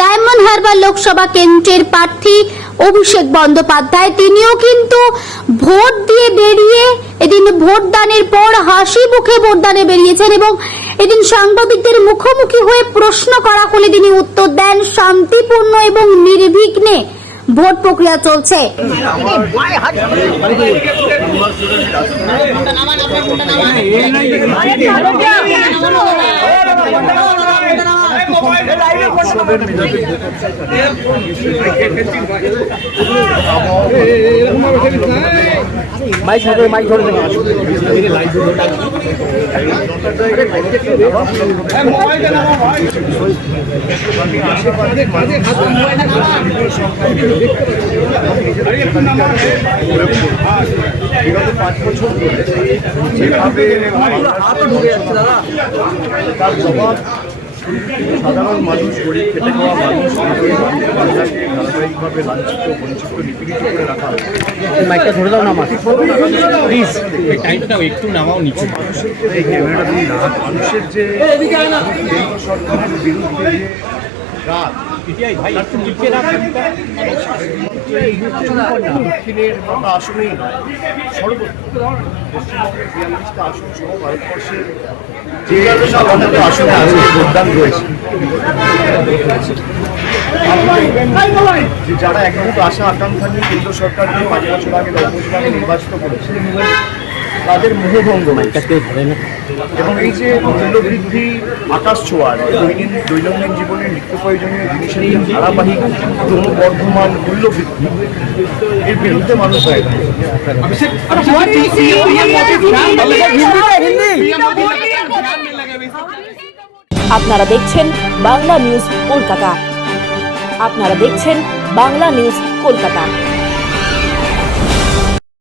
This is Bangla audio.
ডায়মন্ড হারবার লোকসভা কেন্দ্রের প্রার্থী অভিষেক বন্দ্যোপাধ্যায় তিনিও কিন্তু ভোট দিয়ে বেরিয়ে এদিন ভোটদানের পর হাসি মুখে ভোটদানে বেরিয়েছেন এবং এদিন সাংবাদিকদের মুখোমুখি হয়ে প্রশ্ন করা হলে তিনি উত্তর দেন শান্তিপূর্ণ এবং নির্বিঘ্নে ভোট প্রক্রিয়া চলছে। বিগত 5 বছর ধরে যেভাবে তার জবাব সাধারণ মানুষ, গরিব খেটে খাওয়া মানুষ, মহিলাকে ধারাবাহিকভাবে লাঞ্ছিত, বঞ্চিত, নিপীড়িত করে রাখা হয়। মাইকটা ধরে দাও না আমার প্লিজ, টাইমটাও একটু নামাও নিচে। মানুষের এই ক্যামেরাটা দিয়ে না, মানুষের যে কেন্দ্র সরকারের বিরুদ্ধে যে রাত, দক্ষিণের মতো আসনেই নয়, সর্বত্র পশ্চিমবঙ্গের 42টা আসন সহ ভারতবর্ষের যে সাধারণত আসনে আজকে ভোটদান রয়েছে, যে যারা একমুখ আশা আকাঙ্ক্ষা নিয়ে কেন্দ্র সরকারকে 5 বছর আগে 10 বছর আগে নির্বাচিত করেছে, তাদের মোহভঙ্গ এবং এই যে মূল্যবৃদ্ধি আকাশ ছোঁয়ার দৈনন্দিন জীবনের নিত্য প্রয়োজনীয় জিনিসের যে ধারাবাহিক ক্রমবর্ধমান মূল্যবৃদ্ধি, এর বিরুদ্ধে মানুষ হয়। আপনারা দেখছেন বাংলা নিউজ কলকাতা।